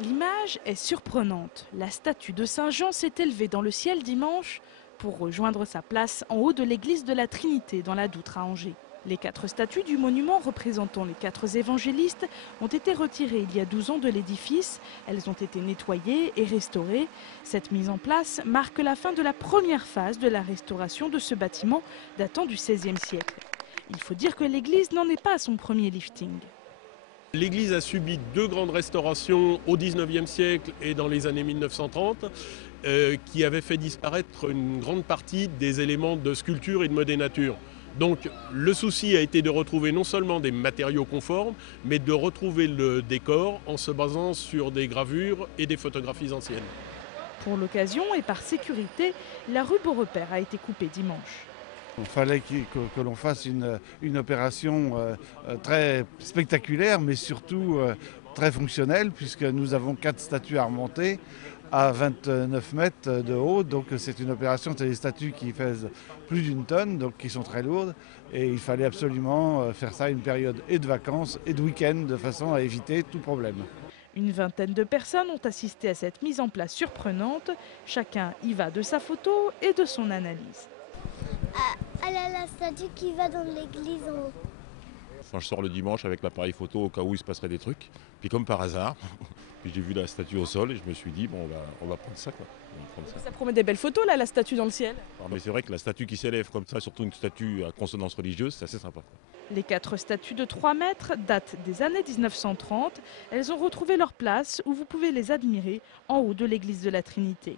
L'image est surprenante. La statue de Saint Jean s'est élevée dans le ciel dimanche pour rejoindre sa place en haut de l'église de la Trinité dans la Doutre à Angers. Les 4 statues du monument représentant les 4 évangélistes ont été retirées il y a 12 ans de l'édifice. Elles ont été nettoyées et restaurées. Cette mise en place marque la fin de la première phase de la restauration de ce bâtiment datant du XVIe siècle. Il faut dire que l'église n'en est pas à son premier lifting. L'église a subi 2 grandes restaurations au XIXe siècle et dans les années 1930 qui avaient fait disparaître une grande partie des éléments de sculpture et de modénature. Donc le souci a été de retrouver non seulement des matériaux conformes, mais de retrouver le décor en se basant sur des gravures et des photographies anciennes. Pour l'occasion et par sécurité, la rue Beaurepaire a été coupée dimanche. Il fallait que l'on fasse une opération très spectaculaire, mais surtout très fonctionnelle, puisque nous avons 4 statues à remonter à 29 mètres de haut. Donc c'est une opération, c'est des statues qui pèsent plus d'1 tonne, donc qui sont très lourdes. Et il fallait absolument faire ça à une période et de vacances et de week-end, de façon à éviter tout problème. Une vingtaine de personnes ont assisté à cette mise en place surprenante. Chacun y va de sa photo et de son analyse. La statue qui va dans l'église en haut. Enfin, je sors le dimanche avec l'appareil photo au cas où il se passerait des trucs. Puis comme par hasard, puis j'ai vu la statue au sol et je me suis dit, bon, on va prendre ça, quoi. Ça promet des belles photos là, la statue dans le ciel. Mais c'est vrai que la statue qui s'élève comme ça, surtout une statue à consonance religieuse, c'est assez sympa. Les 4 statues de 3 mètres datent des années 1930. Elles ont retrouvé leur place où vous pouvez les admirer en haut de l'église de la Trinité.